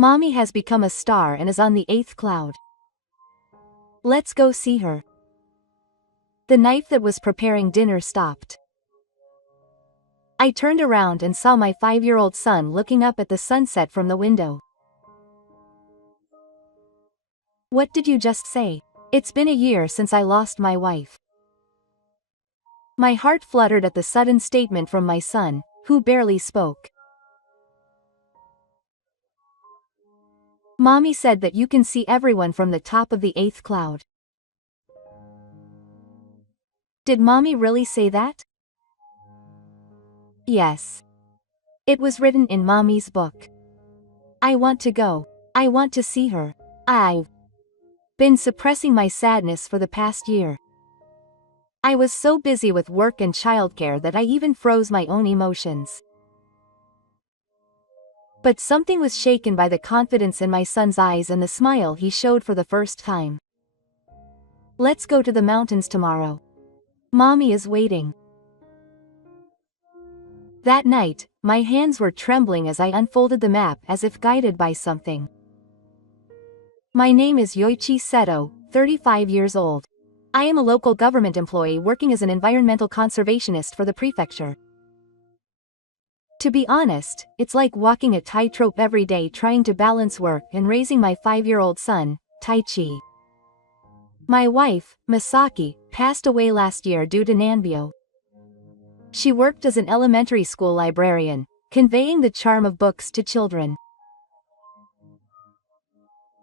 Mommy has become a star and is on the 8th cloud. Let's go see her. The knife that was preparing dinner stopped. I turned around and saw my 5-year-old son looking up at the sunset from the window. What did you just say? It's been a year since I lost my wife. My heart fluttered at the sudden statement from my son, who barely spoke. Mommy said that you can see everyone from the top of the 8th cloud. Did Mommy really say that? Yes. It was written in Mommy's book. I want to go. I want to see her. I've been suppressing my sadness for the past year. I was so busy with work and childcare that I even froze my own emotions. But something was shaken by the confidence in my son's eyes and the smile he showed for the first time. Let's go to the mountains tomorrow. Mommy is waiting. That night, my hands were trembling as I unfolded the map as if guided by something. My name is Yoichi Seto, 35 years old. I am a local government employee working as an environmental conservationist for the prefecture. To be honest, it's like walking a tightrope every day trying to balance work and raising my 5-year-old son, Taichi. My wife, Masaki, passed away last year due to Nanbyo. She worked as an elementary school librarian, conveying the charm of books to children.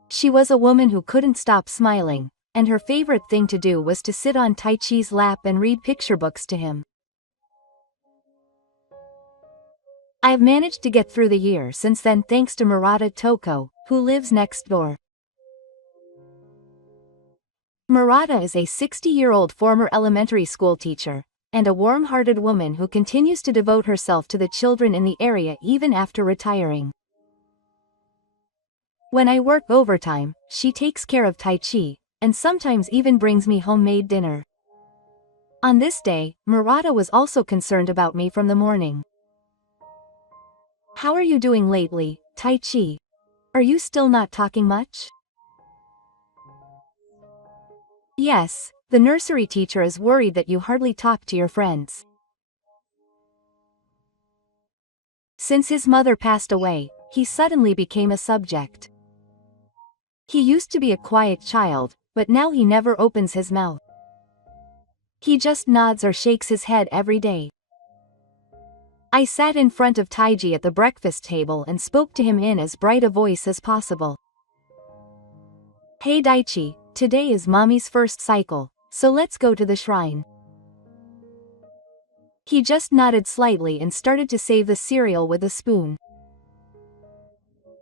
She was a woman who couldn't stop smiling, and her favorite thing to do was to sit on Taichi's lap and read picture books to him. I have managed to get through the year since then thanks to Murata Toko, who lives next door. Murata is a 60-year-old former elementary school teacher, and a warm-hearted woman who continues to devote herself to the children in the area even after retiring. When I work overtime, she takes care of Taichi, and sometimes even brings me homemade dinner. On this day, Murata was also concerned about me from the morning. How are you doing lately, Taichi? Are you still not talking much? Yes, the nursery teacher is worried that you hardly talk to your friends. Since his mother passed away, he suddenly became a subject. He used to be a quiet child, but now he never opens his mouth. He just nods or shakes his head every day. I sat in front of Taiji at the breakfast table and spoke to him in as bright a voice as possible. Hey Daichi, today is Mommy's first cycle, so let's go to the shrine. He just nodded slightly and started to save the cereal with a spoon.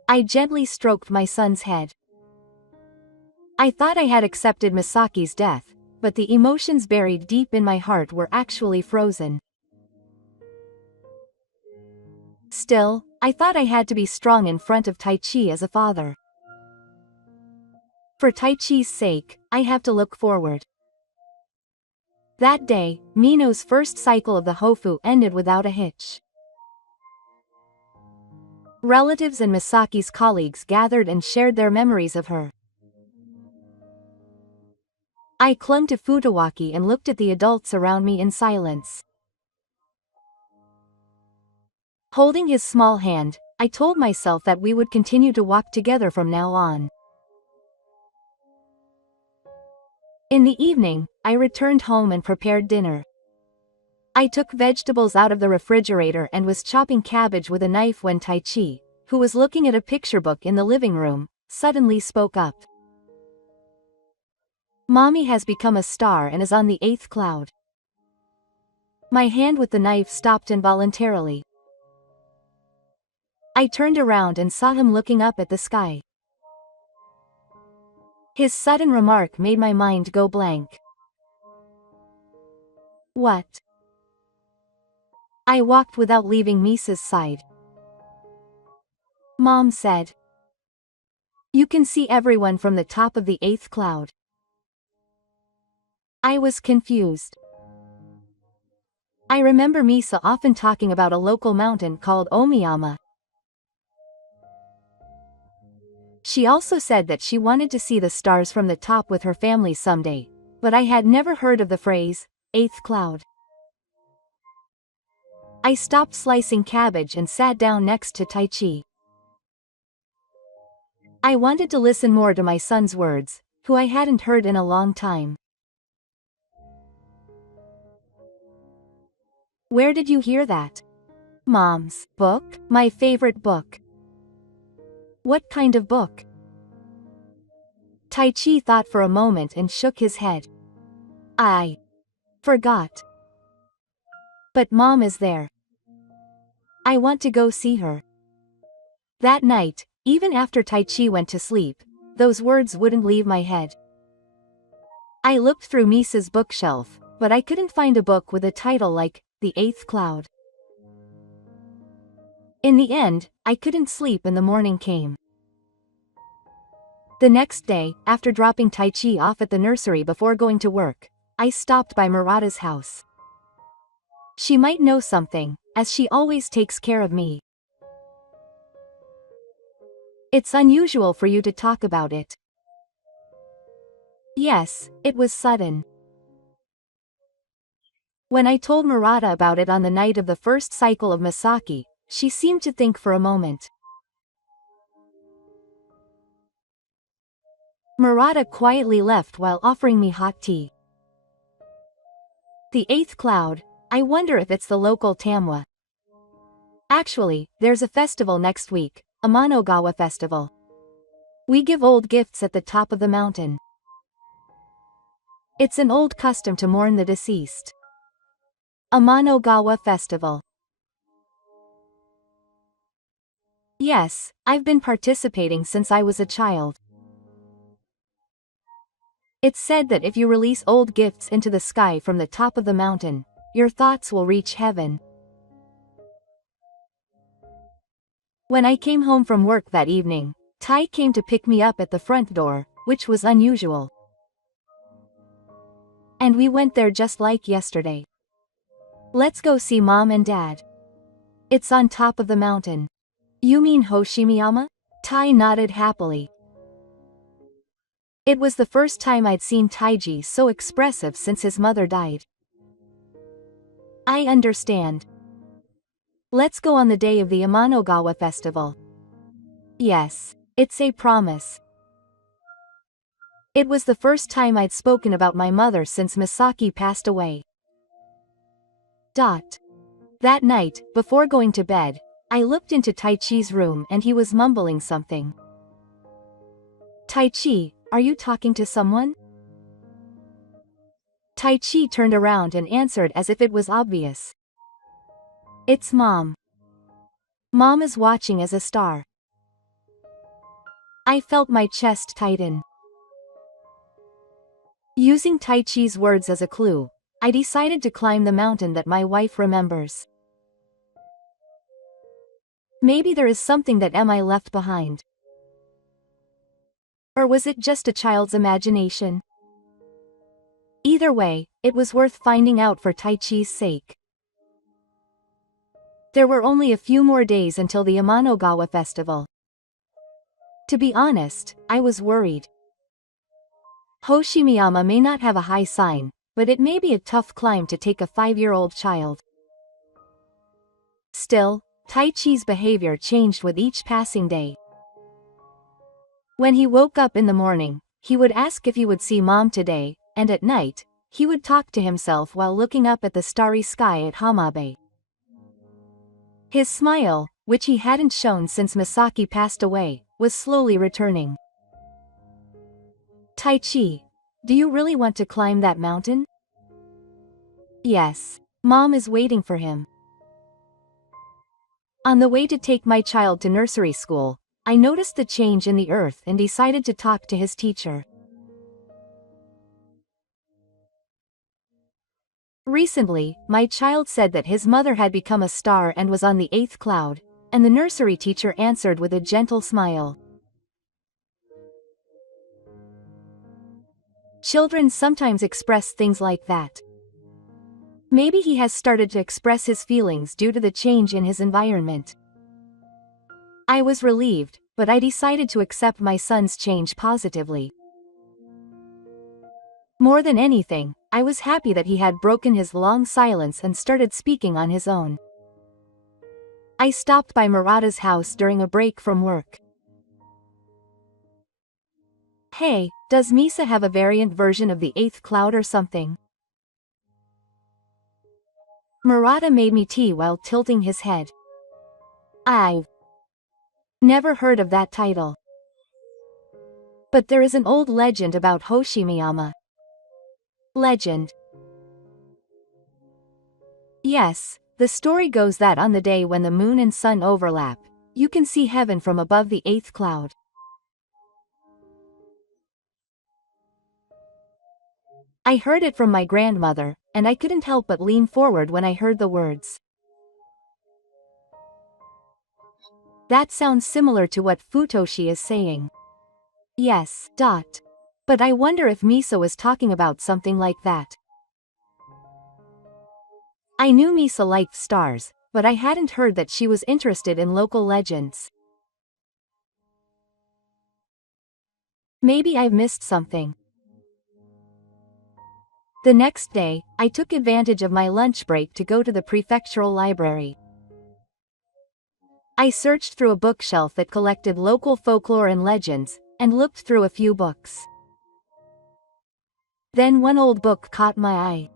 I gently stroked my son's head. I thought I had accepted Masaki's death, but the emotions buried deep in my heart were actually frozen. Still, I thought I had to be strong in front of Taichi as a father. For Taichi's sake, I have to look forward. That day, Mino's first cycle of the Hofu ended without a hitch. Relatives and Masaki's colleagues gathered and shared their memories of her. I clung to Futawaki and looked at the adults around me in silence. Holding his small hand, I told myself that we would continue to walk together from now on. In the evening, I returned home and prepared dinner. I took vegetables out of the refrigerator and was chopping cabbage with a knife when Taichi, who was looking at a picture book in the living room, suddenly spoke up. Mommy has become a star and is on the 8th cloud. My hand with the knife stopped involuntarily. I turned around and saw him looking up at the sky. His sudden remark made my mind go blank. What? I walked without leaving Misa's side. Mom said, "You can see everyone from the top of the 8th cloud." I was confused. I remember Misa often talking about a local mountain called Omiyama. She also said that she wanted to see the stars from the top with her family someday, but I had never heard of the phrase, eighth cloud. I stopped slicing cabbage and sat down next to Tai Chi. I wanted to listen more to my son's words, who I hadn't heard in a long time. Where did you hear that? Mom's book? My favorite book. What kind of book? Tai Chi thought for a moment and shook his head. I forgot. But Mom is there. I want to go see her. That night, even after Tai Chi went to sleep, those words wouldn't leave my head. I looked through Misa's bookshelf, but I couldn't find a book with a title like The Eighth Cloud. In the end, I couldn't sleep and the morning came. The next day, after dropping Tai Chi off at the nursery before going to work, I stopped by Murata's house. She might know something, as she always takes care of me. It's unusual for you to talk about it. Yes, it was sudden. When I told Murata about it on the night of the first cycle of Misaki, she seemed to think for a moment. Murata quietly left while offering me hot tea. The eighth cloud, I wonder if it's the local Tamwa. Actually, there's a festival next week, Amanogawa Festival. We give old gifts at the top of the mountain. It's an old custom to mourn the deceased. Amanogawa Festival. Yes, I've been participating since I was a child. It's said that if you release old gifts into the sky from the top of the mountain, your thoughts will reach heaven. When I came home from work that evening, Tai came to pick me up at the front door, which was unusual. And we went there just like yesterday. Let's go see Mom and Dad. It's on top of the mountain. You mean Hoshimiyama? Tai nodded happily. It was the first time I'd seen Taiji so expressive since his mother died. I understand. Let's go on the day of the Amanogawa Festival. Yes, it's a promise. It was the first time I'd spoken about my mother since Misaki passed away. That night, before going to bed, I looked into Taichi's room and he was mumbling something. Taichi, are you talking to someone? Taichi turned around and answered as if it was obvious. It's Mom. Mom is watching as a star. I felt my chest tighten. Using Taichi's words as a clue, I decided to climb the mountain that my wife remembers. Maybe there is something that I left behind. Or was it just a child's imagination? Either way, it was worth finding out for Taichi's sake. There were only a few more days until the Amanogawa Festival. To be honest, I was worried. Hoshimiyama may not have a high sign, but it may be a tough climb to take a 5-year-old child. Still, Taichi's behavior changed with each passing day. When he woke up in the morning, he would ask if he would see Mom today, and at night, he would talk to himself while looking up at the starry sky at Hamabe. His smile, which he hadn't shown since Misaki passed away, was slowly returning. Taichi, do you really want to climb that mountain? Yes, Mom is waiting for him. On the way to take my child to nursery school, I noticed the change in the earth and decided to talk to his teacher. Recently, my child said that his mother had become a star and was on the 8th cloud, and the nursery teacher answered with a gentle smile. Children sometimes express things like that. Maybe he has started to express his feelings due to the change in his environment. I was relieved, but I decided to accept my son's change positively. More than anything, I was happy that he had broken his long silence and started speaking on his own. I stopped by Murata's house during a break from work. Hey, does Misa have a variant version of the eighth cloud or something? Murata made me tea while tilting his head. I've never heard of that title. But there is an old legend about Hoshimiyama. Legend. Yes, the story goes that on the day when the moon and sun overlap, you can see heaven from above the eighth cloud. I heard it from my grandmother, and I couldn't help but lean forward when I heard the words. That sounds similar to what Futoshi is saying. Yes. But I wonder if Misa was talking about something like that. I knew Misa liked stars, but I hadn't heard that she was interested in local legends. Maybe I've missed something. The next day, I took advantage of my lunch break to go to the prefectural library. I searched through a bookshelf that collected local folklore and legends, and looked through a few books. Then one old book caught my eye.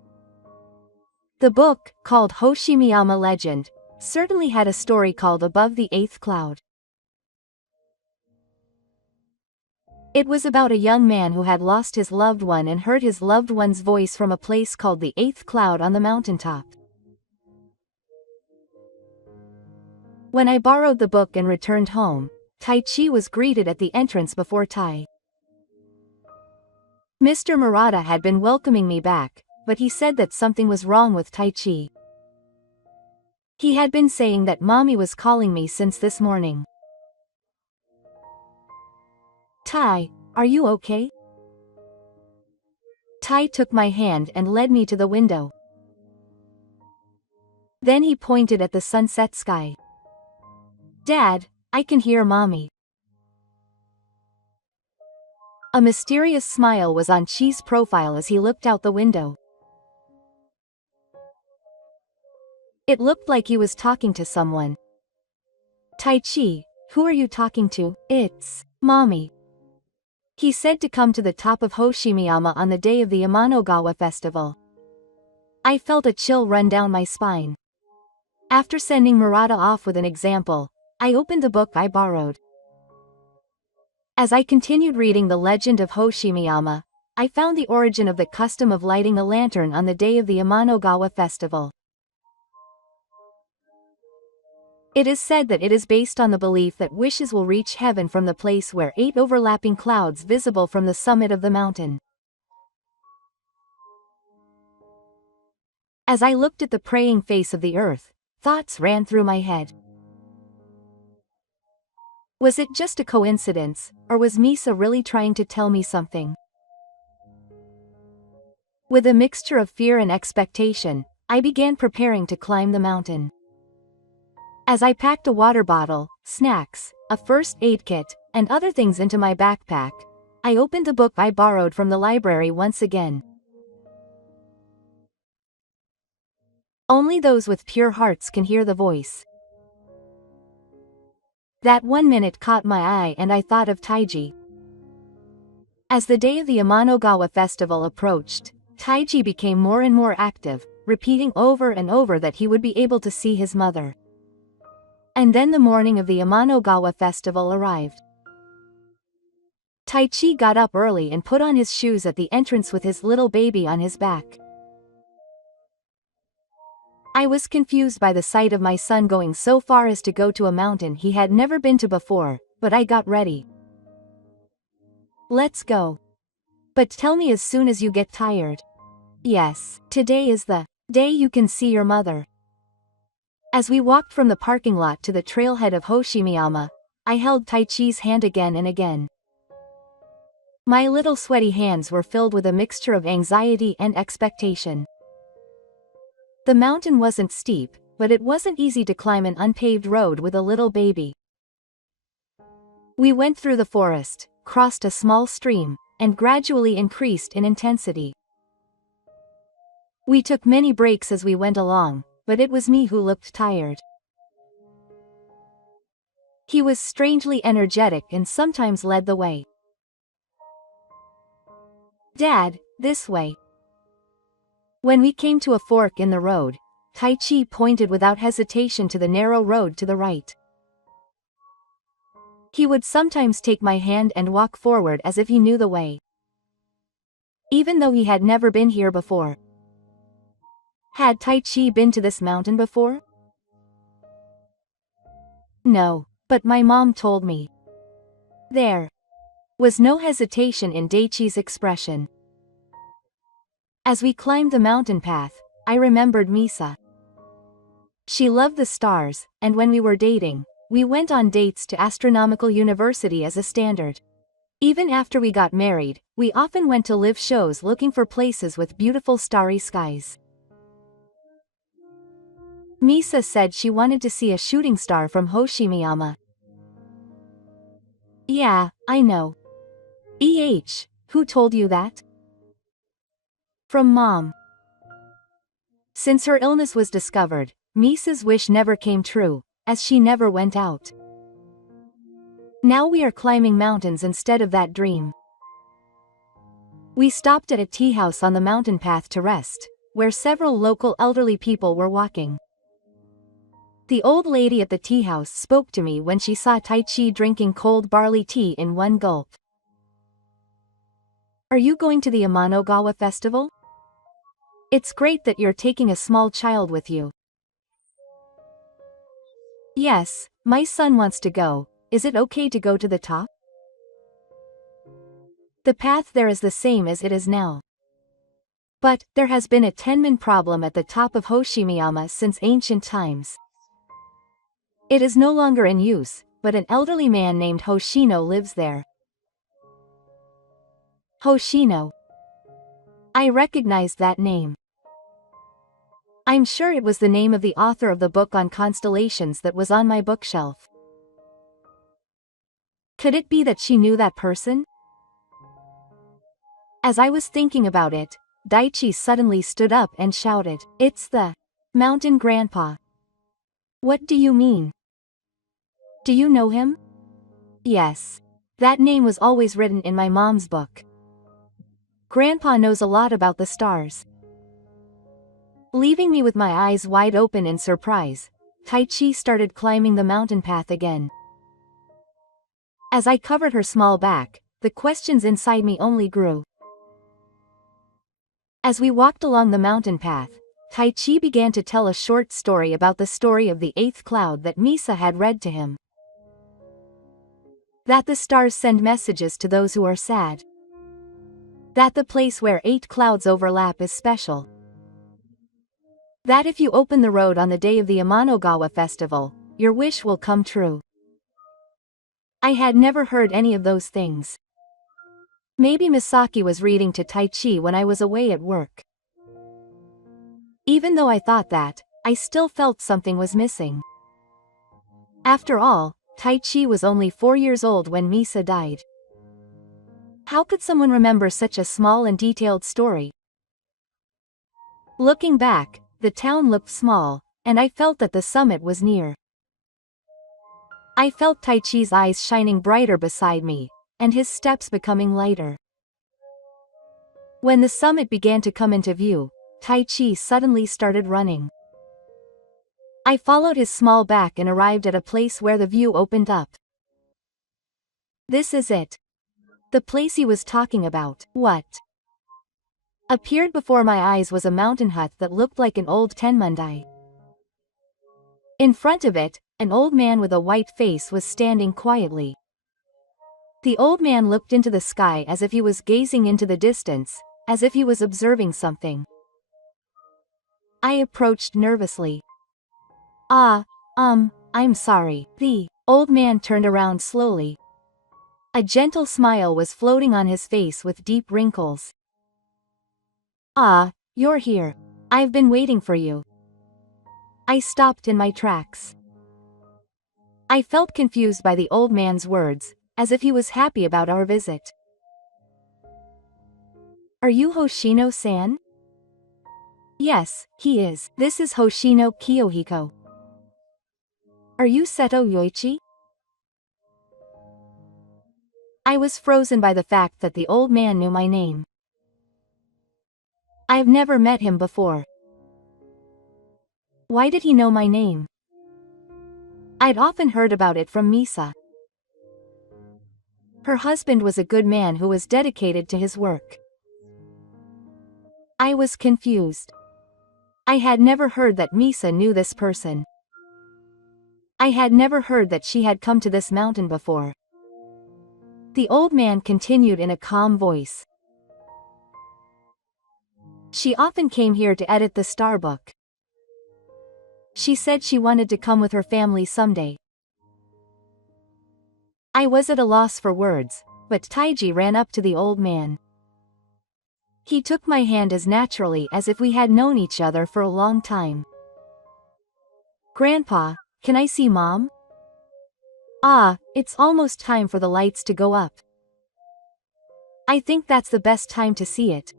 The book, called Hoshimiyama Legend, certainly had a story called Above the Eighth Cloud. It was about a young man who had lost his loved one and heard his loved one's voice from a place called the Eighth Cloud on the mountaintop. When I borrowed the book and returned home, Taichi was greeted at the entrance before Tai. Mr. Murata had been welcoming me back, but he said that something was wrong with Taichi. He had been saying that mommy was calling me since this morning. Tai, are you okay? Tai took my hand and led me to the window. Then he pointed at the sunset sky. Dad, I can hear mommy. A mysterious smile was on Chi's profile as he looked out the window. It looked like he was talking to someone. Taichi, who are you talking to? It's mommy. He said to come to the top of Hoshimiyama on the day of the Yamanogawa festival. I felt a chill run down my spine. After sending Murata off with an example, I opened the book I borrowed. As I continued reading the legend of Hoshimiyama, I found the origin of the custom of lighting a lantern on the day of the Yamanogawa festival. It is said that it is based on the belief that wishes will reach heaven from the place where 8 overlapping clouds visible from the summit of the mountain. As I looked at the praying face of the earth, thoughts ran through my head. Was it just a coincidence, or was Misa really trying to tell me something? With a mixture of fear and expectation, I began preparing to climb the mountain. As I packed a water bottle, snacks, a first aid kit, and other things into my backpack, I opened the book I borrowed from the library once again. Only those with pure hearts can hear the voice. That one minute caught my eye and I thought of Taiji. As the day of the Yamanogawa festival approached, Taiji became more and more active, repeating over and over that he would be able to see his mother. And then the morning of the Yamanogawa festival arrived. Taichi got up early and put on his shoes at the entrance with his little baby on his back. I was confused by the sight of my son going so far as to go to a mountain he had never been to before, but I got ready. Let's go. But tell me as soon as you get tired. Yes, today is the day you can see your mother. As we walked from the parking lot to the trailhead of Hoshimiyama, I held Taichi's hand again and again. My little sweaty hands were filled with a mixture of anxiety and expectation. The mountain wasn't steep, but it wasn't easy to climb an unpaved road with a little baby. We went through the forest, crossed a small stream, and gradually increased in intensity. We took many breaks as we went along, but it was me who looked tired. He was strangely energetic and sometimes led the way. Dad, this way. When we came to a fork in the road, Tai Chi pointed without hesitation to the narrow road to the right. He would sometimes take my hand and walk forward as if he knew the way, even though he had never been here before. Had Tai Chi been to this mountain before? No, but my mom told me. There was no hesitation in Daichi's expression. As we climbed the mountain path, I remembered Misa. She loved the stars, and when we were dating, we went on dates to astronomical university as a standard. Even after we got married, we often went to live shows looking for places with beautiful starry skies. Misa said she wanted to see a shooting star from Hoshimiyama. Yeah, I know. Who told you that? From Mom. Since her illness was discovered, Misa's wish never came true, as she never went out. Now we are climbing mountains instead of that dream. We stopped at a tea house on the mountain path to rest, where several local elderly people were walking. The old lady at the tea house spoke to me when she saw Tai Chi drinking cold barley tea in one gulp. Are you going to the Amanagawa festival? It's great that you're taking a small child with you. Yes, my son wants to go. Is it okay to go to the top? The path there is the same as it is now. But, there has been a tenman problem at the top of Hoshimiyama since ancient times. It is no longer in use, but an elderly man named Hoshino lives there. Hoshino. I recognized that name. I'm sure it was the name of the author of the book on constellations that was on my bookshelf. Could it be that she knew that person? As I was thinking about it, Daichi suddenly stood up and shouted, "It's the mountain grandpa." What do you mean? Do you know him? Yes. That name was always written in my mom's book. Grandpa knows a lot about the stars. Leaving me with my eyes wide open in surprise, Tai Chi started climbing the mountain path again. As I covered her small back, the questions inside me only grew. As we walked along the mountain path, Tai Chi began to tell a short story about the story of the eighth cloud that Misa had read to him. That the stars send messages to those who are sad. That the place where 8 clouds overlap is special. That if you open the road on the day of the Amanagawa festival, your wish will come true. I had never heard any of those things. Maybe Misaki was reading to Tai Chi when I was away at work. Even though I thought that, I still felt something was missing. After all, Tai Chi was only 4 years old when Misa died. How could someone remember such a small and detailed story? Looking back, the town looked small, and I felt that the summit was near. I felt Tai Chi's eyes shining brighter beside me, and his steps becoming lighter. When the summit began to come into view, Tai Chi suddenly started running. I followed his small back and arrived at a place where the view opened up. This is it. The place he was talking about. What appeared before my eyes was a mountain hut that looked like an old tenmandai. In front of it, an old man with a white face was standing quietly. The old man looked into the sky as if he was gazing into the distance, as if he was observing something. I approached nervously. I'm sorry. The old man turned around slowly. A gentle smile was floating on his face with deep wrinkles. You're here. I've been waiting for you. I stopped in my tracks. I felt confused by the old man's words, as if he was happy about our visit. "Are you Hoshino-san?" "Yes, he is. This is Hoshino Kiyohiko." "Are you Seto Yoichi?" I was frozen by the fact that the old man knew my name. I've never met him before. Why did he know my name? I'd often heard about it from Misa. Her husband was a good man who was dedicated to his work. I was confused. I had never heard that Misa knew this person. I had never heard that she had come to this mountain before. The old man continued in a calm voice. "She often came here to edit the star book. She said she wanted to come with her family someday." I was at a loss for words, but Taiji ran up to the old man. He took my hand as naturally as if we had known each other for a long time. "Grandpa, can I see Mom?" "Ah, it's almost time for the lights to go up. I think that's the best time to see it."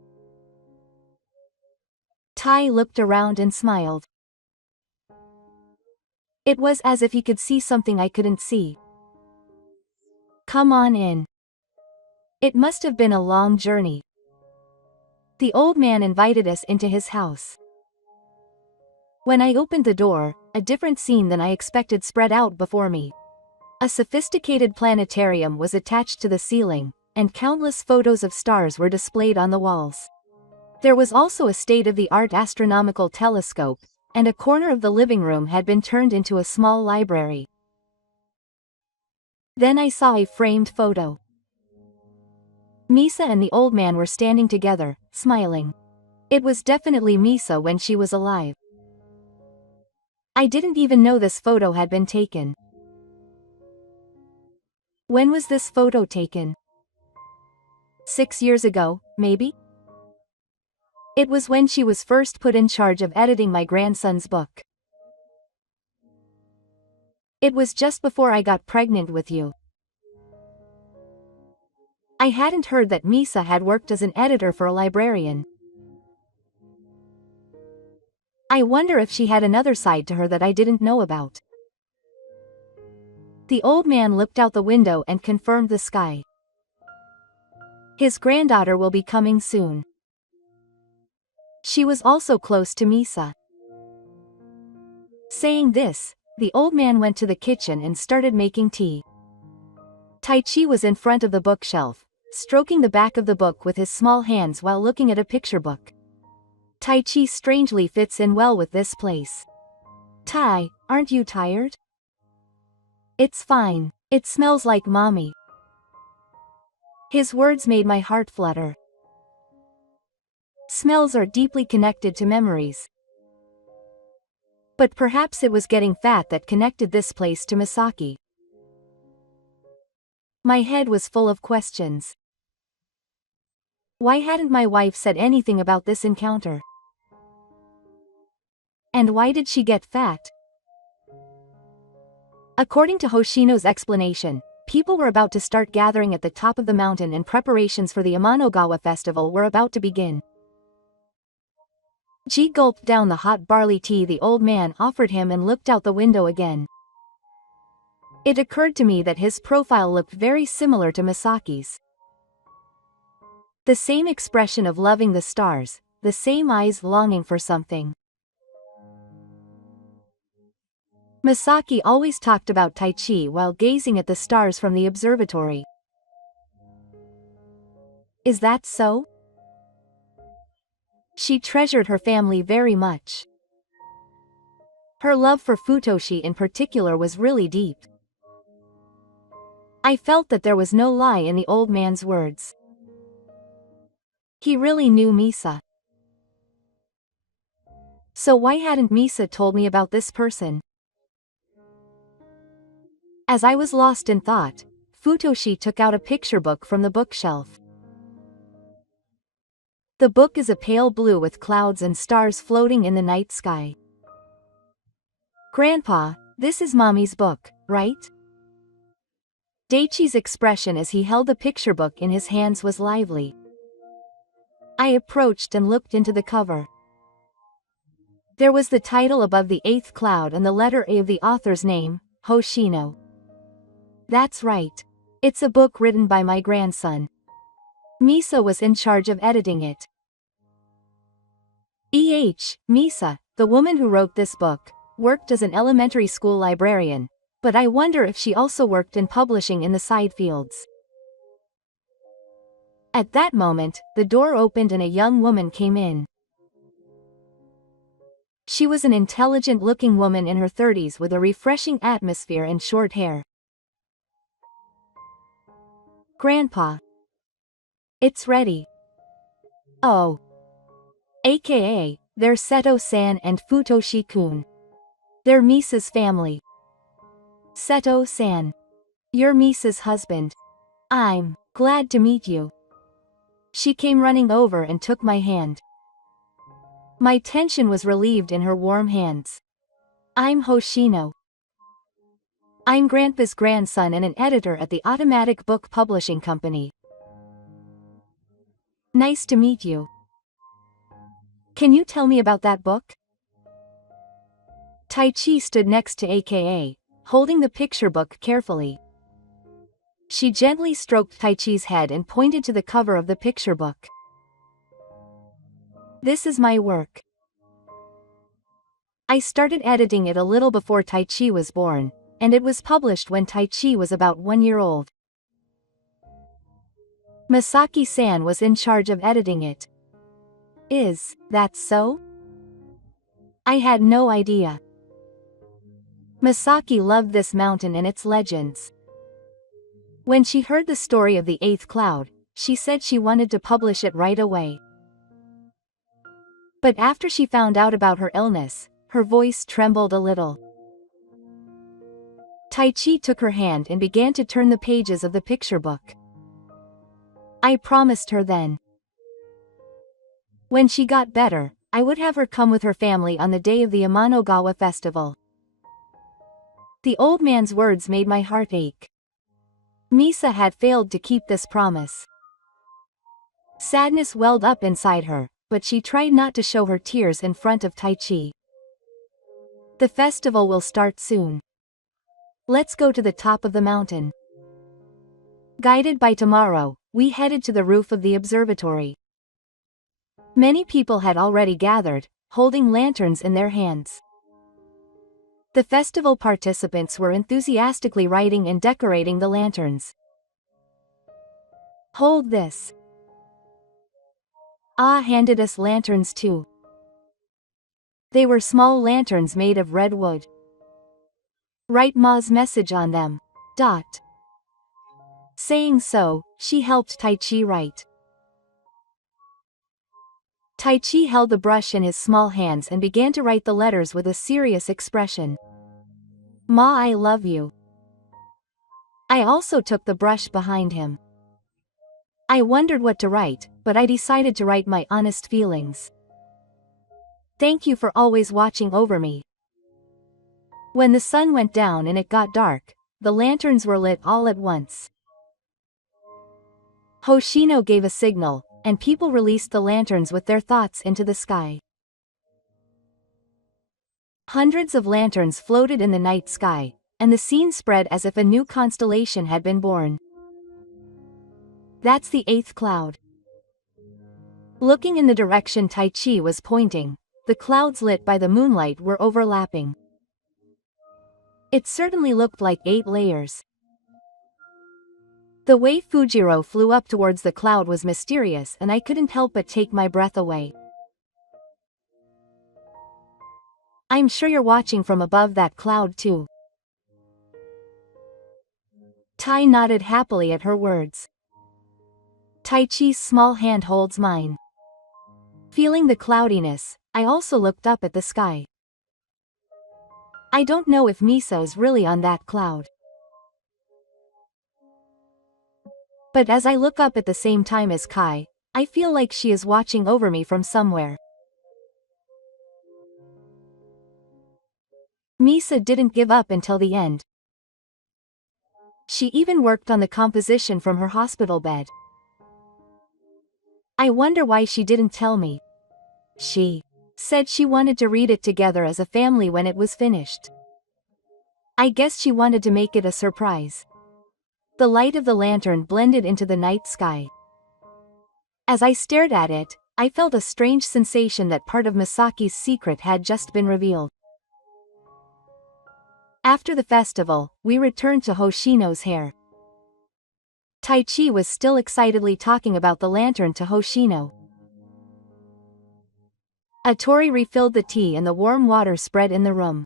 Tai looked around and smiled. It was as if he could see something I couldn't see. "Come on in. It must have been a long journey." The old man invited us into his house. When I opened the door, a different scene than I expected spread out before me. A sophisticated planetarium was attached to the ceiling, and countless photos of stars were displayed on the walls. There was also a state-of-the-art astronomical telescope, and a corner of the living room had been turned into a small library. Then I saw a framed photo. Misa and the old man were standing together, smiling. It was definitely Misa when she was alive. I didn't even know this photo had been taken. When was this photo taken? 6 years ago, maybe? It was when she was first put in charge of editing my grandson's book. It was just before I got pregnant with you. I hadn't heard that Misa had worked as an editor for a librarian. I wonder if she had another side to her that I didn't know about. The old man looked out the window and confirmed the sky. His granddaughter will be coming soon. She was also close to Misa. Saying this, the old man went to the kitchen and started making tea. Taichi was in front of the bookshelf, stroking the back of the book with his small hands while looking at a picture book. Taichi strangely fits in well with this place. "Tai, aren't you tired?" "It's fine. It smells like mommy." His words made my heart flutter. Smells are deeply connected to memories. But perhaps it was getting fat that connected this place to Misaki. My head was full of questions. Why hadn't my wife said anything about this encounter? And why did she get fat? According to Hoshino's explanation, people were about to start gathering at the top of the mountain and preparations for the Amanogawa festival were about to begin. Ji gulped down the hot barley tea the old man offered him and looked out the window again. It occurred to me that his profile looked very similar to Misaki's. The same expression of loving the stars, the same eyes longing for something. Misaki always talked about Taichi while gazing at the stars from the observatory. Is that so? She treasured her family very much. Her love for Futoshi in particular was really deep. I felt that there was no lie in the old man's words. He really knew Misa. So why hadn't Misa told me about this person? As I was lost in thought, Futoshi took out a picture book from the bookshelf. The book is a pale blue with clouds and stars floating in the night sky. Grandpa, this is Mommy's book, right? Daichi's expression as he held the picture book in his hands was lively. I approached and looked into the cover. There was the title above the eighth cloud and the letter A of the author's name, Hoshino. That's right. It's a book written by my grandson. Misa was in charge of editing it. Misa, the woman who wrote this book, worked as an elementary school librarian, but I wonder if she also worked in publishing in the side fields. At that moment, the door opened and a young woman came in. She was an intelligent-looking woman in her 30s with a refreshing atmosphere and short hair. Grandpa. It's ready. Oh. AKA, they're Seto-san and Futoshi-kun. They're Misa's family. Seto-san. You're Misa's husband. I'm glad to meet you. She came running over and took my hand. My tension was relieved in her warm hands. I'm Hoshino. I'm Grandpa's grandson and an editor at the Automatic Book Publishing Company. Nice to meet you. Can you tell me about that book? Taichi stood next to AKA, holding the picture book carefully. She gently stroked Taichi's head and pointed to the cover of the picture book. This is my work. I started editing it a little before Taichi was born, and it was published when Taichi was about 1 year old. Masaki-san was in charge of editing it. Is that so? I had no idea. Masaki loved this mountain and its legends. When she heard the story of the eighth cloud, she said she wanted to publish it right away. But after she found out about her illness, her voice trembled a little. Taichi took her hand and began to turn the pages of the picture book. I promised her then. When she got better, I would have her come with her family on the day of the Amanogawa festival. The old man's words made my heart ache. Misa had failed to keep this promise. Sadness welled up inside her, but she tried not to show her tears in front of Taichi. The festival will start soon. Let's go to the top of the mountain. Guided by Tamaro, we headed to the roof of the observatory. Many people had already gathered, holding lanterns in their hands. The festival participants were enthusiastically lighting and decorating the lanterns. Hold this. Ah handed us lanterns too. They were small lanterns made of red wood. Write Ma's message on them. Saying so, she helped Taichi write. Taichi held the brush in his small hands and began to write the letters with a serious expression. Ma, I love you. I also took the brush behind him. I wondered what to write, but I decided to write my honest feelings. Thank you for always watching over me. When the sun went down and it got dark, the lanterns were lit all at once. Hoshino gave a signal, and people released the lanterns with their thoughts into the sky. Hundreds of lanterns floated in the night sky, and the scene spread as if a new constellation had been born. That's the eighth cloud. Looking in the direction Taichi was pointing, the clouds lit by the moonlight were overlapping. It certainly looked like 8 layers. The way Fujiro flew up towards the cloud was mysterious and I couldn't help but take my breath away. I'm sure you're watching from above that cloud too. Tai nodded happily at her words. Taichi's small hand holds mine. Feeling the cloudiness, I also looked up at the sky. I don't know if Misa is really on that cloud. But as I look up at the same time as Kai, I feel like she is watching over me from somewhere. Misa didn't give up until the end. She even worked on the composition from her hospital bed. I wonder why she didn't tell me. She said she wanted to read it together as a family when it was finished. I guess she wanted to make it a surprise. The light of the lantern blended into the night sky. As I stared at it, I felt a strange sensation that part of Misaki's secret had just been revealed. After the festival, we returned to Hoshino's hair. Taichi was still excitedly talking about the lantern to Hoshino. Atori refilled the tea and the warm water spread in the room.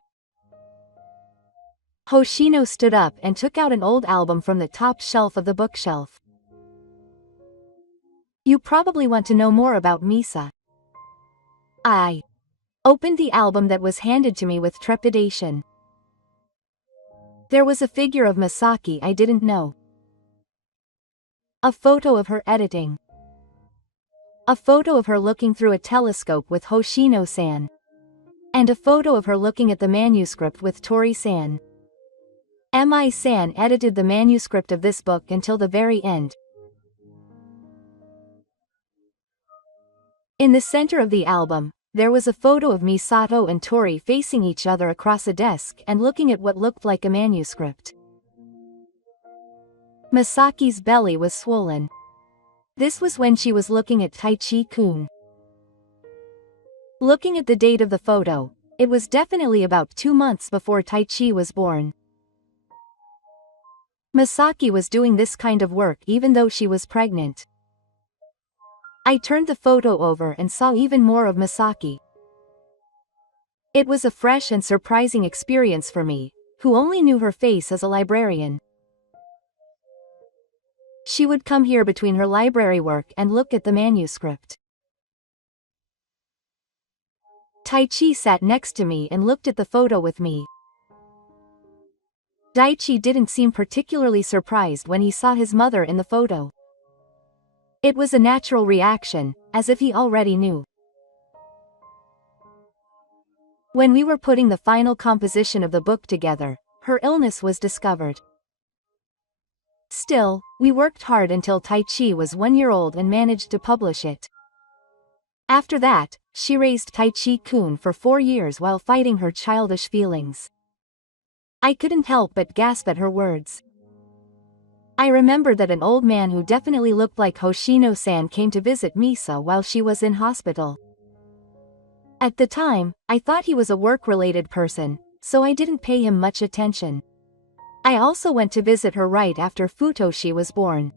Hoshino stood up and took out an old album from the top shelf of the bookshelf. You probably want to know more about Misa. I opened the album that was handed to me with trepidation. There was a figure of Misaki I didn't know. A photo of her editing. A photo of her looking through a telescope with Hoshino-san. And a photo of her looking at the manuscript with Tori-san. Mi-san edited the manuscript of this book until the very end. In the center of the album, there was a photo of Misato and Tori facing each other across a desk and looking at what looked like a manuscript. Misaki's belly was swollen. This was when she was looking at Taichi-kun. Looking at the date of the photo, it was definitely about 2 months before Taichi was born. Misaki was doing this kind of work even though she was pregnant. I turned the photo over and saw even more of Misaki. It was a fresh and surprising experience for me, who only knew her face as a librarian. She would come here between her library work and look at the manuscript. Taichi sat next to me and looked at the photo with me. Daichi didn't seem particularly surprised when he saw his mother in the photo. It was a natural reaction, as if he already knew. When we were putting the final composition of the book together, her illness was discovered. Still, we worked hard until Taichi was 1 year old and managed to publish it. After that, she raised Taichi-kun for 4 years while fighting her childish feelings. I couldn't help but gasp at her words. I remembered that an old man who definitely looked like Hoshino-san came to visit Misa while she was in hospital. At the time, I thought he was a work-related person, so I didn't pay him much attention. I also went to visit her right after Futoshi was born.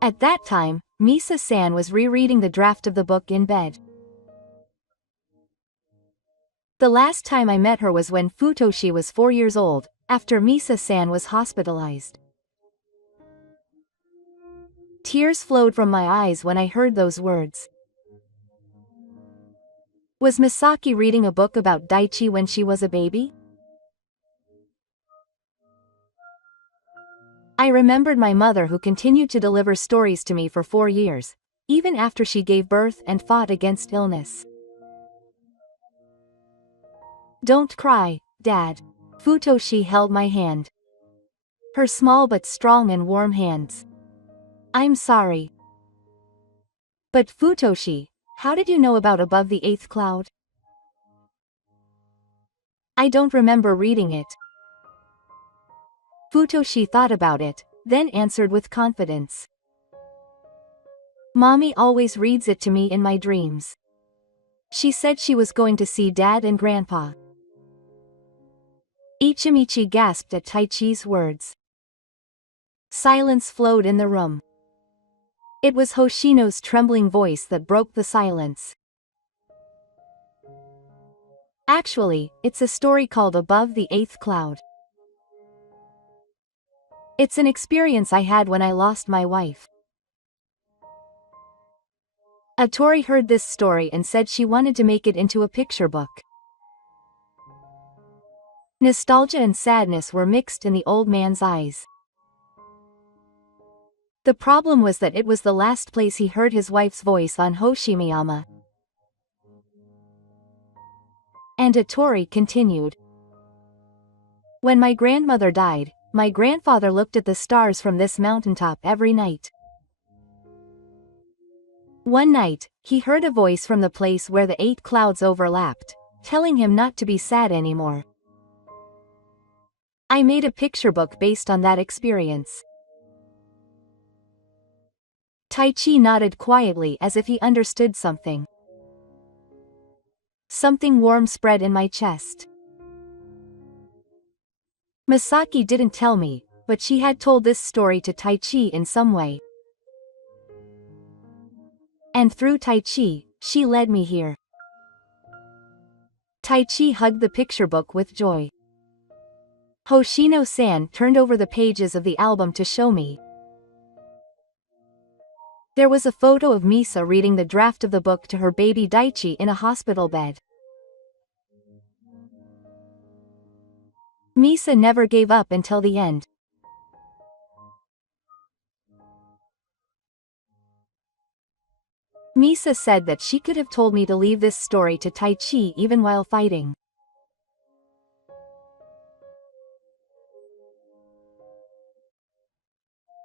At that time, Misa-san was rereading the draft of the book in bed. The last time I met her was when Futoshi was 4 years old, after Misa-san was hospitalized. Tears flowed from my eyes when I heard those words. Was Misaki reading a book about Daichi when she was a baby? I remembered my mother who continued to deliver stories to me for 4 years, even after she gave birth and fought against illness. Don't cry, Dad. Futoshi held my hand. Her small but strong and warm hands. I'm sorry. But Futoshi, how did you know about Above the Eighth Cloud? I don't remember reading it. Futoshi thought about it, then answered with confidence. Mommy always reads it to me in my dreams. She said she was going to see Dad and Grandpa. Ichimichi gasped at Taichi's words. Silence flowed in the room. It was Hoshino's trembling voice that broke the silence. Actually, it's a story called Above the Eighth Cloud. It's an experience I had when I lost my wife. Atori heard this story and said she wanted to make it into a picture book. Nostalgia and sadness were mixed in the old man's eyes. The problem was that it was the last place he heard his wife's voice on Hoshimiyama. And Atori continued. When my grandmother died, my grandfather looked at the stars from this mountaintop every night. One night, he heard a voice from the place where the 8 clouds overlapped, telling him not to be sad anymore. I made a picture book based on that experience. Taichi nodded quietly as if he understood something. Something warm spread in my chest. Misaki didn't tell me, but she had told this story to Taichi in some way. And through Taichi, she led me here. Taichi hugged the picture book with joy. Hoshino-san turned over the pages of the album to show me. There was a photo of Misa reading the draft of the book to her baby Daichi in a hospital bed. Misa never gave up until the end. Misa said that she could have told me to leave this story to Taichi even while fighting.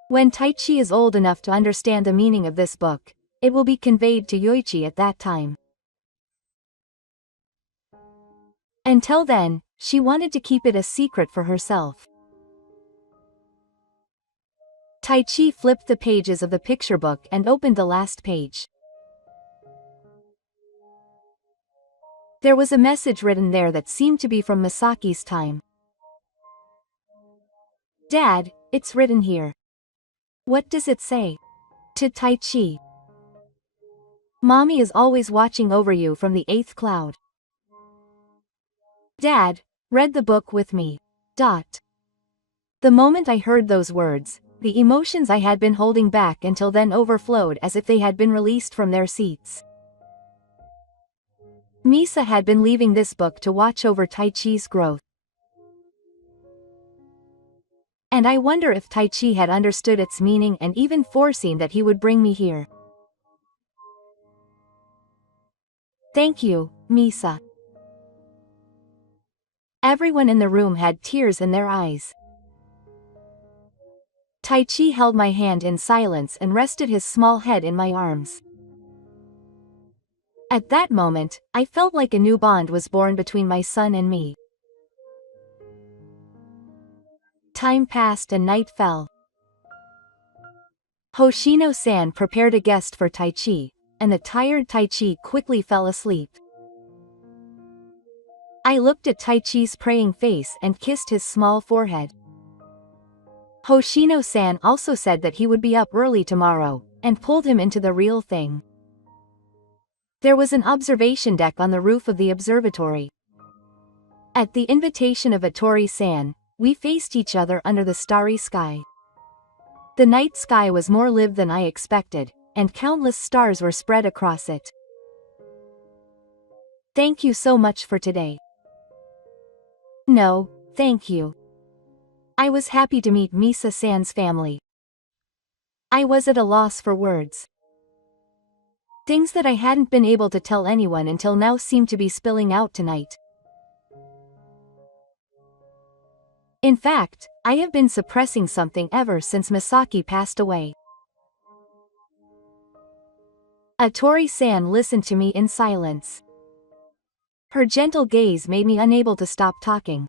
When Taichi is old enough to understand the meaning of this book, it will be conveyed to Yoichi at that time. Until then, she wanted to keep it a secret for herself. Taichi flipped the pages of the picture book and opened the last page. There was a message written there that seemed to be from Misaki's time. Dad, it's written here. What does it say? To Taichi. Mommy is always watching over you from the 8th cloud. Dad, read the book with me. The moment I heard those words, the emotions I had been holding back until then overflowed as if they had been released from their seats. Misa had been leaving this book to watch over Taichi's growth. And I wonder if Taichi had understood its meaning and even foreseen that he would bring me here. Thank you, Misa. Everyone in the room had tears in their eyes. Taichi held my hand in silence and rested his small head in my arms. At that moment, I felt like a new bond was born between my son and me. Time passed and night fell. Hoshino-san prepared a guest for Taichi, and the tired Taichi quickly fell asleep. I looked at Taichi's praying face and kissed his small forehead. Hoshino-san also said that he would be up early tomorrow, and pulled him into the real thing. There was an observation deck on the roof of the observatory. At the invitation of Atori-san, we faced each other under the starry sky. The night sky was more live than I expected, and countless stars were spread across it. Thank you so much for today. No, thank you. I was happy to meet Misa-san's family. I was at a loss for words. Things that I hadn't been able to tell anyone until now seemed to be spilling out tonight. In fact, I have been suppressing something ever since Misaki passed away. Atori-san listened to me in silence. Her gentle gaze made me unable to stop talking.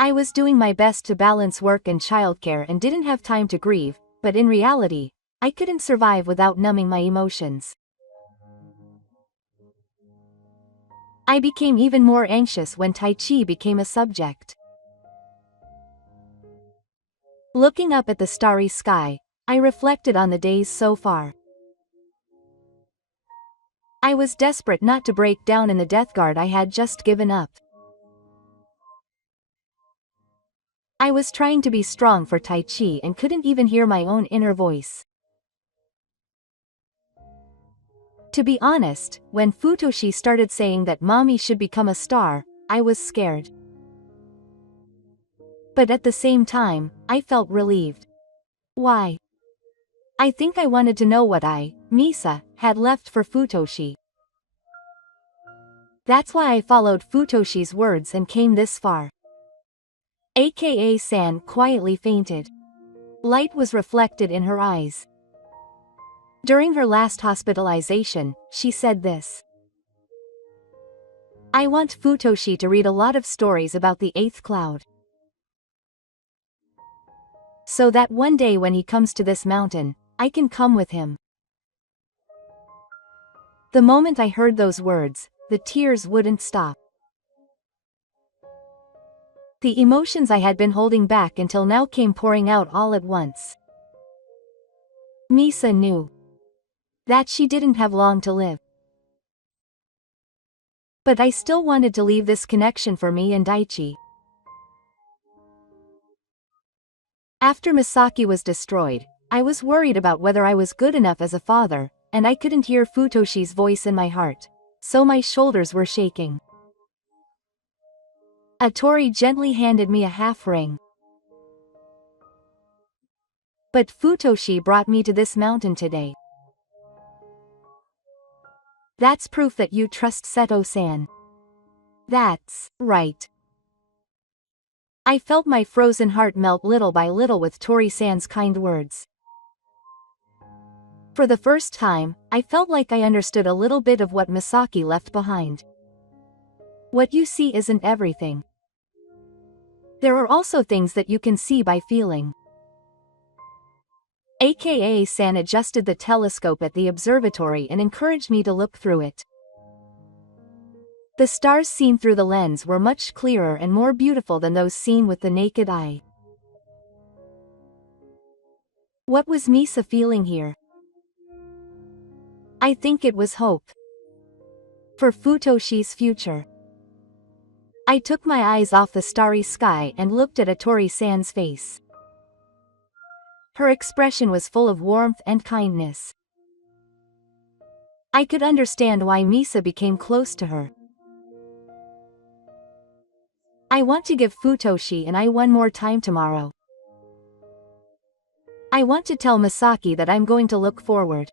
I was doing my best to balance work and childcare and didn't have time to grieve, but in reality, I couldn't survive without numbing my emotions. I became even more anxious when Taichi became a subject. Looking up at the starry sky, I reflected on the days so far. I was desperate not to break down in the death guard I had just given up. I was trying to be strong for Taichi and couldn't even hear my own inner voice. To be honest, when Futoshi started saying that mommy should become a star, I was scared. But at the same time, I felt relieved. Why? I think I wanted to know what Misa, had left for Futoshi. That's why I followed Futoshi's words and came this far. aka San, quietly fainted. Light was reflected in her eyes. During her last hospitalization, she said this: "I want Futoshi to read a lot of stories about the eighth cloud, so that one day when he comes to this mountain, I can come with him." The moment I heard those words, the tears wouldn't stop. The emotions I had been holding back until now came pouring out all at once. Misa knew that she didn't have long to live. But I still wanted to leave this connection for me and Daichi. After Misaki was destroyed, I was worried about whether I was good enough as a father, and I couldn't hear Futoshi's voice in my heart, so my shoulders were shaking. Atori gently handed me a half ring. "But Futoshi brought me to this mountain today. That's proof that you trust Seto-san." "That's right." I felt my frozen heart melt little by little with Tori-san's kind words. For the first time, I felt like I understood a little bit of what Misaki left behind. What you see isn't everything. There are also things that you can see by feeling. AKA San adjusted the telescope at the observatory and encouraged me to look through it. The stars seen through the lens were much clearer and more beautiful than those seen with the naked eye. What was Misa feeling here? I think it was hope for Futoshi's future. I took my eyes off the starry sky and looked at Atori-san's face. Her expression was full of warmth and kindness. I could understand why Misa became close to her. "I want to give Futoshi and I one more time tomorrow. I want to tell Misaki that I'm going to look forward."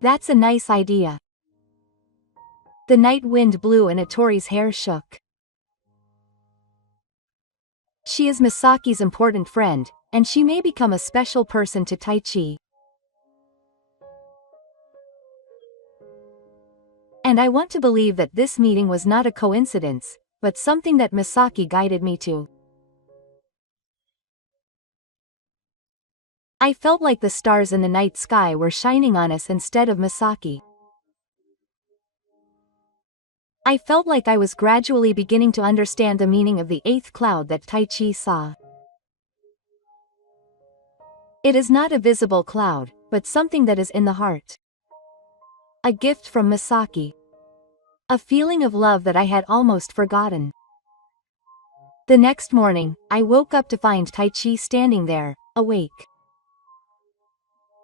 "That's a nice idea." The night wind blew and Atori's hair shook. She is Misaki's important friend, and she may become a special person to Taichi. And I want to believe that this meeting was not a coincidence, but something that Misaki guided me to. I felt like the stars in the night sky were shining on us instead of Misaki. I felt like I was gradually beginning to understand the meaning of the eighth cloud that Taichi saw. It is not a visible cloud, but something that is in the heart. A gift from Misaki. A feeling of love that I had almost forgotten. The next morning, I woke up to find Taichi standing there, awake.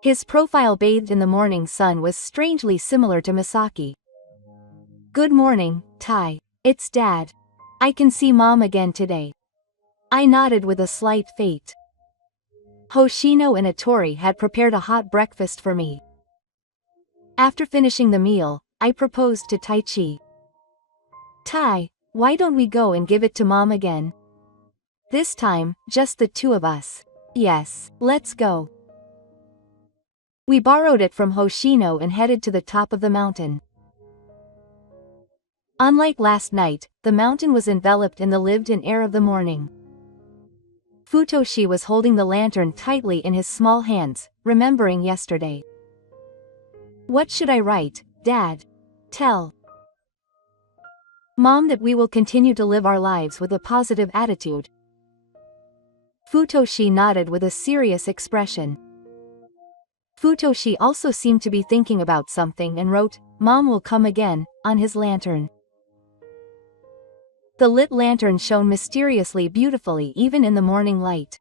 His profile bathed in the morning sun was strangely similar to Misaki. "Good morning, Tai. It's Dad. I can see Mom again today." I nodded with a slight faint. Hoshino and Atori had prepared a hot breakfast for me. After finishing the meal, I proposed to Taichi. "Tai, why don't we go and give it to Mom again? This time, just the two of us." "Yes, let's go." We borrowed it from Hoshino and headed to the top of the mountain. Unlike last night, the mountain was enveloped in the lived-in air of the morning. Futoshi was holding the lantern tightly in his small hands, remembering yesterday. "What should I write, Dad?" "Tell Mom that we will continue to live our lives with a positive attitude." Futoshi nodded with a serious expression. Futoshi also seemed to be thinking about something and wrote, "Mom will come again," on his lantern. The lit lantern shone mysteriously beautifully even in the morning light.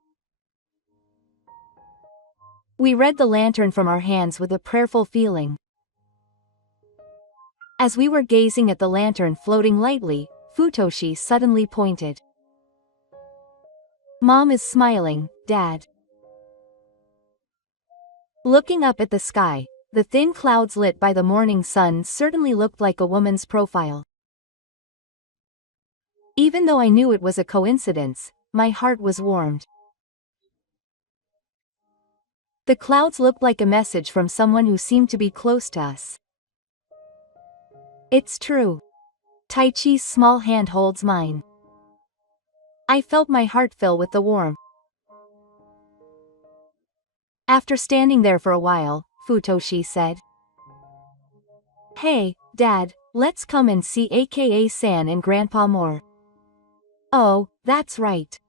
We read the lantern from our hands with a prayerful feeling. As we were gazing at the lantern floating lightly, Futoshi suddenly pointed. "Mom is smiling, Dad." Looking up at the sky, the thin clouds lit by the morning sun certainly looked like a woman's profile. Even though I knew it was a coincidence, my heart was warmed. The clouds looked like a message from someone who seemed to be close to us. It's true. Taichi's small hand holds mine. I felt my heart fill with the warmth. After standing there for a while, Futoshi said, "Hey, Dad, let's come and see aka San and Grandpa more." "Oh, that's right."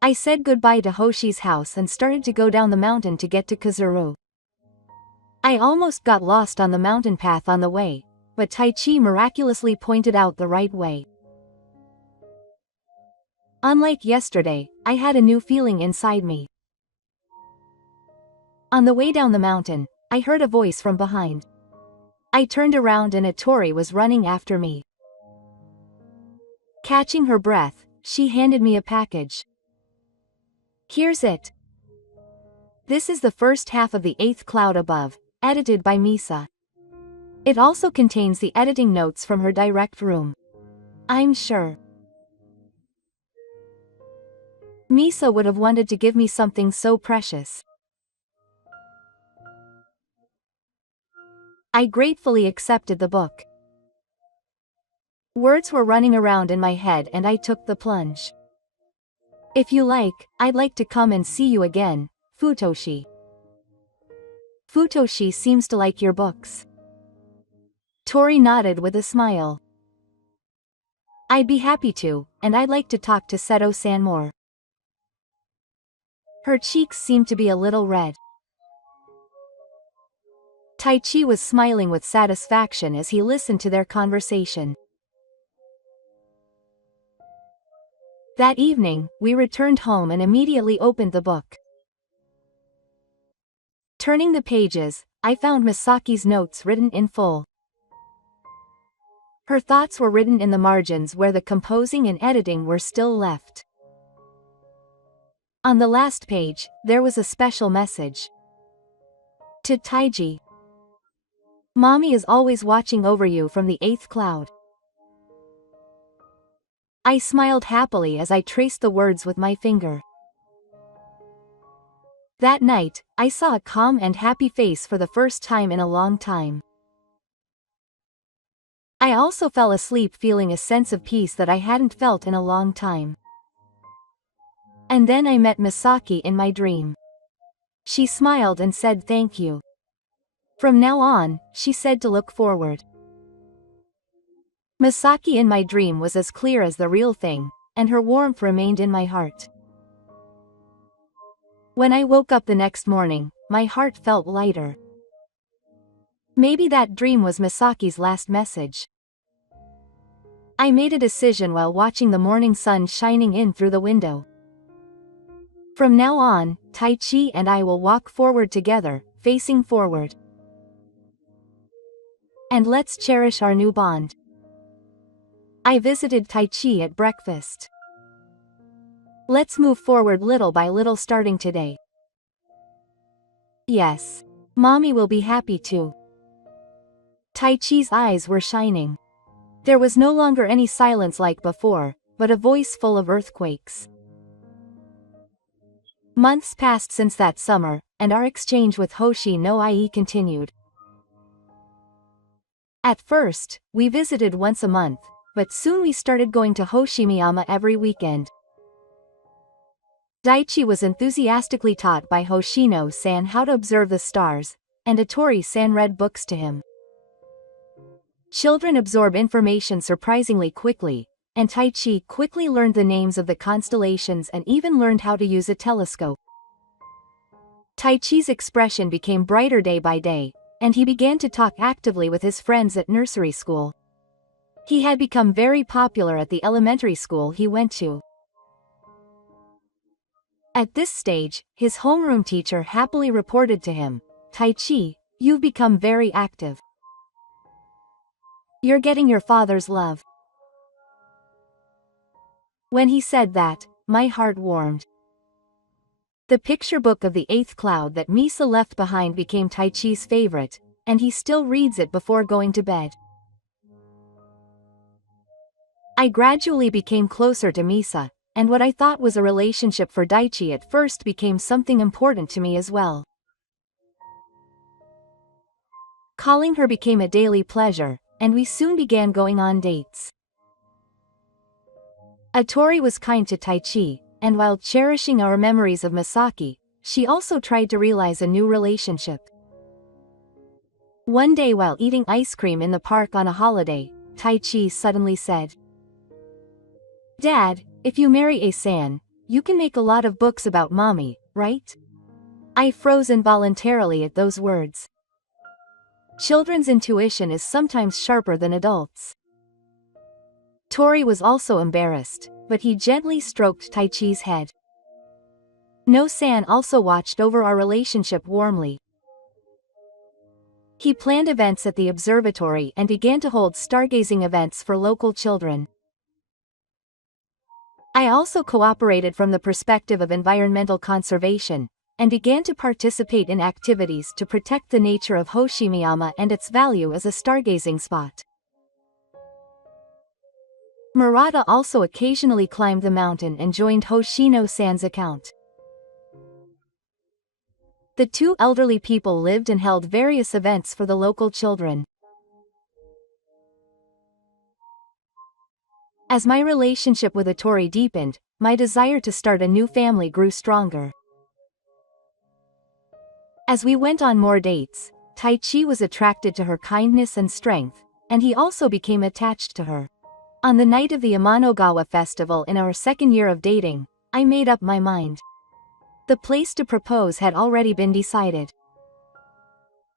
I said goodbye to Hoshi's house and started to go down the mountain to get to Kazuru. I almost got lost on the mountain path on the way, but Taichi miraculously pointed out the right way. Unlike yesterday, I had a new feeling inside me. On the way down the mountain, I heard a voice from behind. I turned around and Atori was running after me. Catching her breath, she handed me a package. "Here's it. This is the first half of the 8th Cloud Above, edited by Misa. It also contains the editing notes from her direct room. I'm sure Misa would have wanted to give me something so precious." I gratefully accepted the book. Words were running around in my head and I took the plunge. "If you like, I'd like to come and see you again, Futoshi." "Futoshi seems to like your books." Tori nodded with a smile. "I'd be happy to, and I'd like to talk to Seto-san more." Her cheeks seemed to be a little red. Taichi was smiling with satisfaction as he listened to their conversation. That evening, we returned home and immediately opened the book. Turning the pages, I found Misaki's notes written in full. Her thoughts were written in the margins where the composing and editing were still left. On the last page, there was a special message. To Taiji. "Mommy is always watching over you from the 8th cloud." I smiled happily as I traced the words with my finger. That night, I saw a calm and happy face for the first time in a long time. I also fell asleep feeling a sense of peace that I hadn't felt in a long time. And then I met Misaki in my dream. She smiled and said thank you. From now on, she said to look forward. Misaki in my dream was as clear as the real thing, and her warmth remained in my heart. When I woke up the next morning, my heart felt lighter. Maybe that dream was Misaki's last message. I made a decision while watching the morning sun shining in through the window. From now on, Taichi and I will walk forward together, facing forward. And let's cherish our new bond. I visited Taichi at breakfast. Let's move forward little by little starting today. Yes. Mommy will be happy too. Taichi's eyes were shining. There was no longer any silence like before, but a voice full of earthquakes. Months passed since that summer, and our exchange with Hoshi no Ie continued. At first, we visited once a month, but soon we started going to Hoshimiyama every weekend. Daichi was enthusiastically taught by Hoshino-san how to observe the stars, and Atori-san read books to him. Children absorb information surprisingly quickly, and Taichi quickly learned the names of the constellations and even learned how to use a telescope. Taichi's expression became brighter day by day, and he began to talk actively with his friends at nursery school. He had become very popular at the elementary school he went to. At this stage, his homeroom teacher happily reported to him, "Taichi, you've become very active. You're getting your father's love." When he said that, my heart warmed. The picture book of the 8th cloud that Misa left behind became Taichi's favorite, and he still reads it before going to bed. I gradually became closer to Misa, and what I thought was a relationship for Daichi at first became something important to me as well. Calling her became a daily pleasure, and we soon began going on dates. Atori was kind to Taichi, and while cherishing our memories of Misaki, she also tried to realize a new relationship. One day while eating ice cream in the park on a holiday, Taichi suddenly said, "Dad, if you marry A-san, you can make a lot of books about mommy, right?" I froze involuntarily at those words. Children's intuition is sometimes sharper than adults. Tori was also embarrassed, but he gently stroked Taichi's head. No-san also watched over our relationship warmly. He planned events at the observatory and began to hold stargazing events for local children. I also cooperated from the perspective of environmental conservation, and began to participate in activities to protect the nature of Hoshimiyama and its value as a stargazing spot. Murata also occasionally climbed the mountain and joined Hoshino-san's account. The two elderly people lived and held various events for the local children. As my relationship with Atori deepened, my desire to start a new family grew stronger. As we went on more dates, Taichi was attracted to her kindness and strength, and he also became attached to her. On the night of the Amanogawa festival in our second year of dating, I made up my mind. The place to propose had already been decided.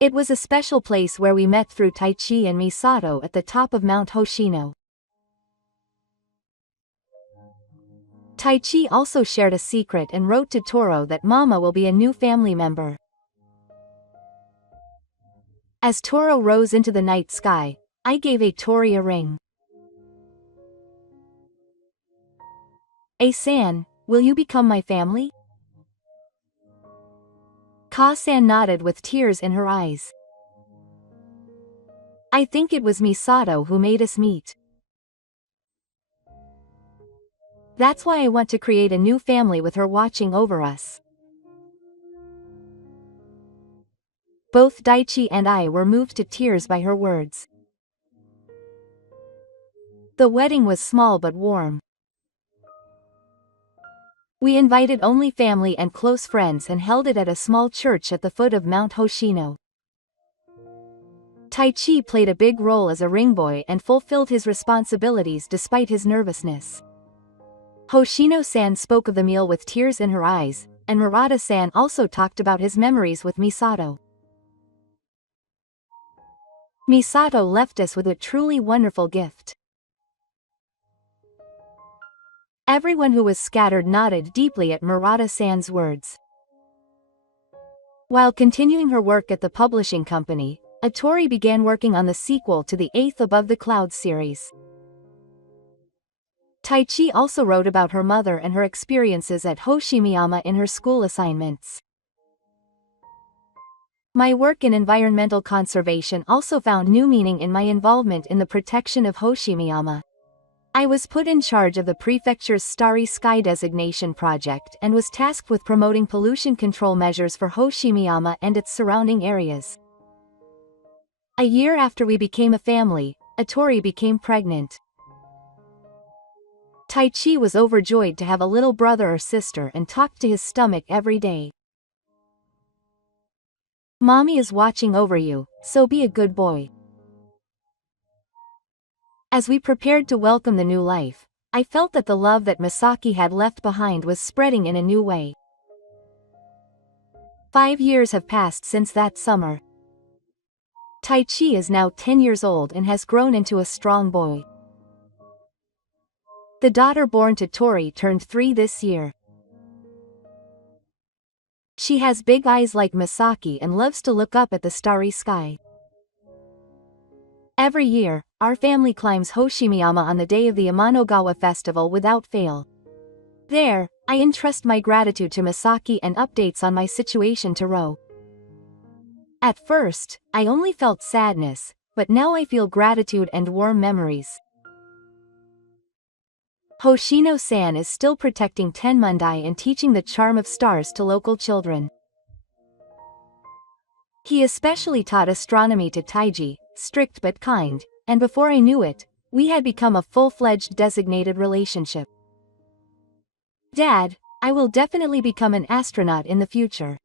It was a special place where we met through Taichi and Misato at the top of Mount Hoshino. Taichi also shared a secret and wrote to Toro that Mama will be a new family member. As Toro rose into the night sky, I gave Atori a ring. "A-san, will you become my family?" Ka-san nodded with tears in her eyes. I think it was Misato who made us meet. That's why I want to create a new family with her watching over us. Both Daichi and I were moved to tears by her words. The wedding was small but warm. We invited only family and close friends and held it at a small church at the foot of Mount Hoshino. Taichi played a big role as a ring boy and fulfilled his responsibilities despite his nervousness. Hoshino-san spoke of the meal with tears in her eyes, and Murata-san also talked about his memories with Misato. Misato left us with a truly wonderful gift. Everyone who was scattered nodded deeply at Murata-san's words. While continuing her work at the publishing company, Atori began working on the sequel to the 8th Above the Clouds series. Taichi also wrote about her mother and her experiences at Hoshimiyama in her school assignments. My work in environmental conservation also found new meaning in my involvement in the protection of Hoshimiyama. I was put in charge of the prefecture's Starry Sky designation project and was tasked with promoting pollution control measures for Hoshimiyama and its surrounding areas. A year after we became a family, Atori became pregnant. Taichi was overjoyed to have a little brother or sister and talked to his stomach every day. "Mommy is watching over you, so be a good boy." As we prepared to welcome the new life, I felt that the love that Misaki had left behind was spreading in a new way. 5 years have passed since that summer. Taichi is now 10 years old and has grown into a strong boy. The daughter born to Tori turned 3 this year. She has big eyes like Misaki and loves to look up at the starry sky. Every year, our family climbs Hoshimiyama on the day of the Amanogawa festival without fail. There, I entrust my gratitude to Misaki and updates on my situation to Ro. At first, I only felt sadness, but now I feel gratitude and warm memories. Hoshino-san is still protecting Tenmundai and teaching the charm of stars to local children. He especially taught astronomy to Taiji, strict but kind, and before I knew it, we had become a full-fledged designated relationship. Dad, I will definitely become an astronaut in the future.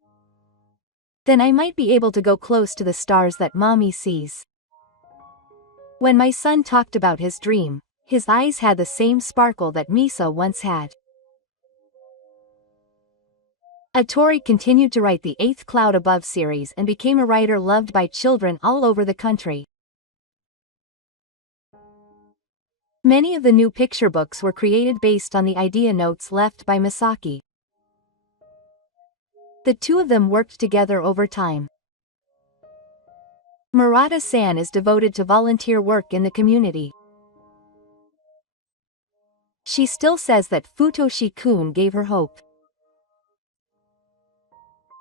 Then I might be able to go close to the stars that Mommy sees. When my son talked about his dream, his eyes had the same sparkle that Misa once had. Atori continued to write the Eighth Cloud Above series and became a writer loved by children all over the country. Many of the new picture books were created based on the idea notes left by Misaki. The two of them worked together over time. Murata-san is devoted to volunteer work in the community. She still says that Futoshi-kun gave her hope.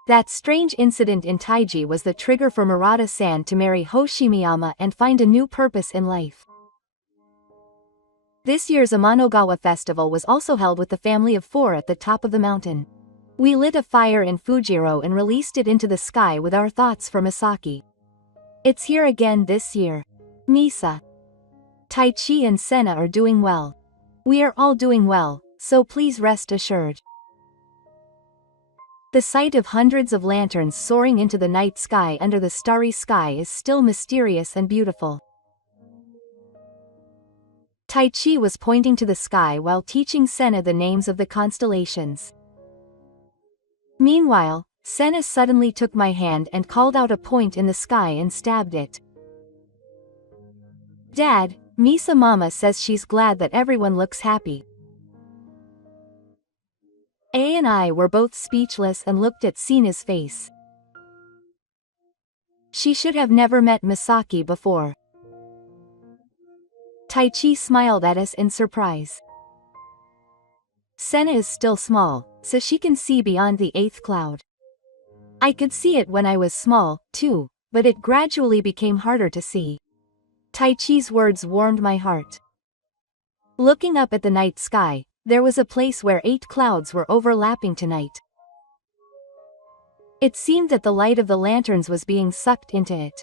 That strange incident in Taiji was the trigger for Murata-san to marry Hoshimiyama and find a new purpose in life. This year's Amanogawa festival was also held with the family of 4 at the top of the mountain. We lit a fire in Fujiro and released it into the sky with our thoughts for Misaki. It's here again this year. Misa, Taichi and Senna are doing well. We are all doing well, so please rest assured. The sight of hundreds of lanterns soaring into the night sky under the starry sky is still mysterious and beautiful. Taichi was pointing to the sky while teaching Senna the names of the constellations. Meanwhile, Senna suddenly took my hand and called out a point in the sky and stabbed it. Dad, Misa Mama says she's glad that everyone looks happy. A and I were both speechless and looked at Sina's face. She should have never met Misaki before. Taichi smiled at us in surprise. Senna is still small, so she can see beyond the 8th cloud. I could see it when I was small, too, but it gradually became harder to see. Taichi's words warmed my heart. Looking up at the night sky, there was a place where 8 clouds were overlapping tonight. It seemed that the light of the lanterns was being sucked into it.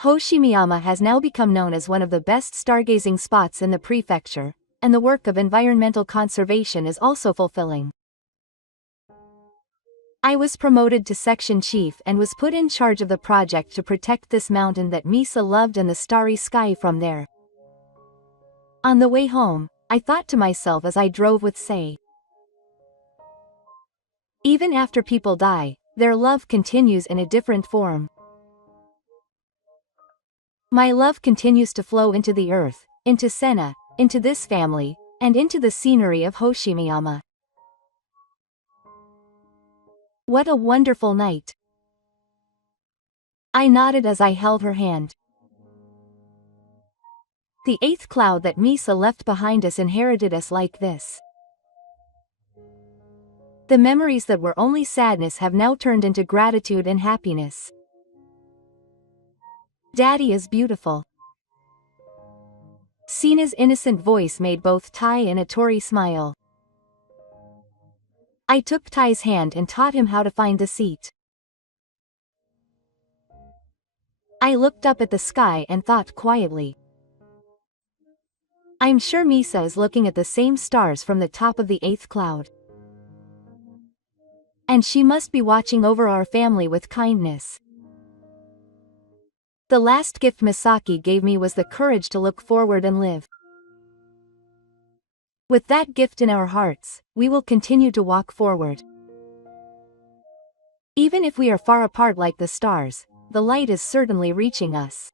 Hoshimiyama has now become known as one of the best stargazing spots in the prefecture, and the work of environmental conservation is also fulfilling. I was promoted to section chief and was put in charge of the project to protect this mountain that Misa loved and the starry sky from there. On the way home, I thought to myself as I drove with Sei. Even after people die, their love continues in a different form. My love continues to flow into the earth, into Senna, into this family, and into the scenery of Hoshimiyama. What a wonderful night. I nodded as I held her hand. The 8th cloud that Misa left behind us inherited us like this. The memories that were only sadness have now turned into gratitude and happiness. Daddy is beautiful. Sina's innocent voice made both Tai and Atori smile. I took Tai's hand and taught him how to find the seat. I looked up at the sky and thought quietly. I'm sure Misa is looking at the same stars from the top of the 8th cloud. And she must be watching over our family with kindness. The last gift Misaki gave me was the courage to look forward and live. With that gift in our hearts, we will continue to walk forward. Even if we are far apart like the stars, the light is certainly reaching us.